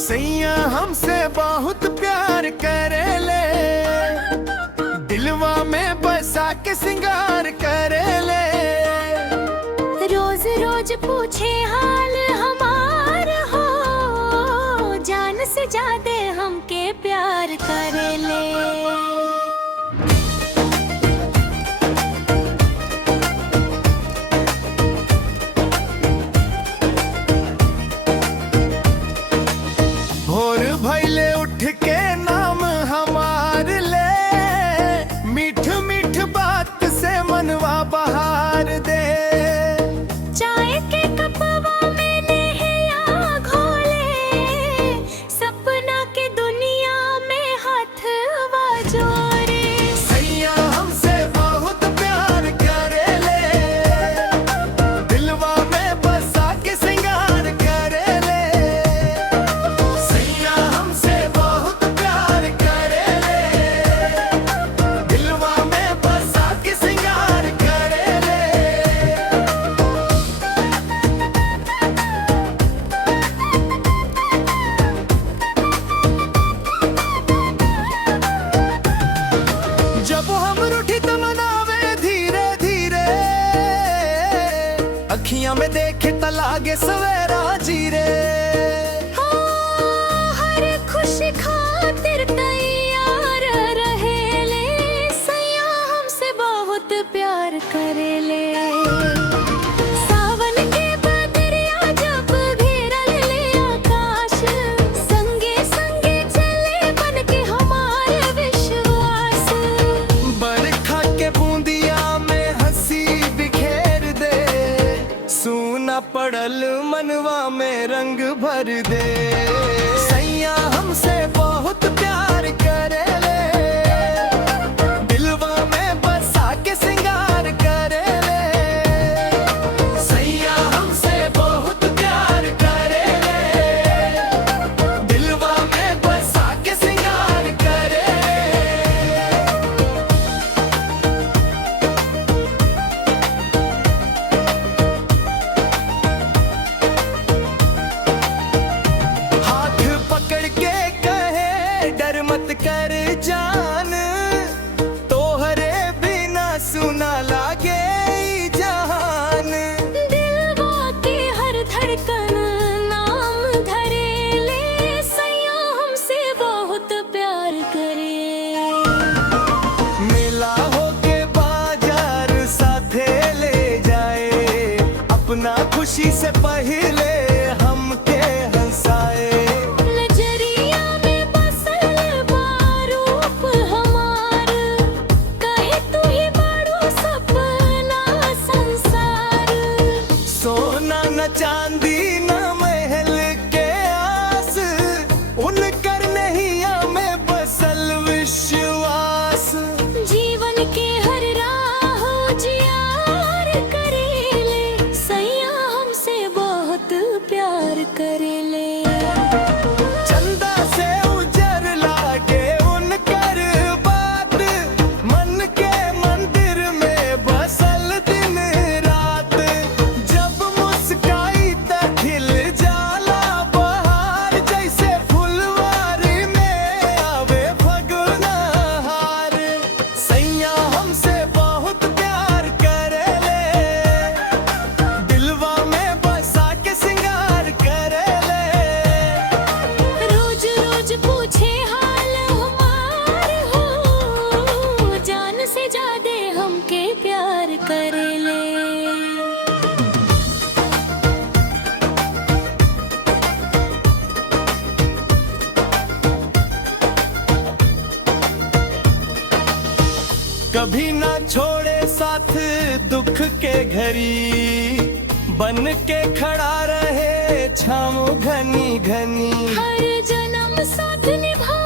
सैया हमसे बहुत प्यार करेले, दिलवा में बसा के सिंगार करेले। रोज रोज पूछे हाल हमार हो, जान से ज्यादा हमके प्यार करेले। भोर भैले उठ के नाम हमार ले, मीठ मीठ बात से मनवा बहार दे। चाय के कपवा में नैया घोले, सपना के दुनिया में हाथवा जोड़े। सैया हमसे बहुत प्यार करेले, दिलवा में बसा के सिंगार करेले। सैया हमसे बहुत प्यार करेले, दिलवा में बसा के सिंगार करेले। जब हम रूठी तो मनावे धीरे धीरे, अखियां में देखे त लागे सवेरा जीरे। हर खुशी खातिर तैयार रहेले, सैया हमसे बहुत प्यार करेले। सावन के बदरिया जब घेरल ले आकाश, संगे संगे चले बन के हमार विश्वास। बरखा के बूंदिया में हंसी बिखेर दे, सूना पड़ल मनवा में रंग भर दे। सैया हमसे बहुत प्यार करेले, दिलवा में बसा के सिंगार करेले। सैया हमसे बहुत प्यार करेले, दिलवा में बसा के सिंगार करेले। हाथ पकड़ के कहे डर मत कर जान, तोहरे बिना सुना लागे ई जहान। दिलवा के हर धड़कन नाम धरेले, सैया हमसे बहुत प्यार करे। मेला होके बाजार साथे ले जाए, अपना खुशी से पहले हमके हंसाए। नजरिया में बसल बारूप हमार, कहे तू ही बड़ो सपना संसार। सोना न चांदी न महल के आस, उनकर नैया में बसल विश्वास। जीवन के हर राह जियार करेले, सैया हमसे बहुत प्यार करेले। चंदा से उजर लागे उनकर बात, मन के मंदिर में बसल दिन रात। जब मुस्काई त खिल जाला बहार, जैसे फुलवारी में आवे फगुना हार। सैया हमसे बहुत प्यार करेले, दिलवा में बसा के सिंगार करेले। रोज रोज पूछे हाल हमार हो, जान से ज्यादा हमके प्यार करेले। कभी ना छोड़े साथ दुख के घड़ी, बन के खड़ा रहे छाँव घनी घनी। हर जन्म साथ निभा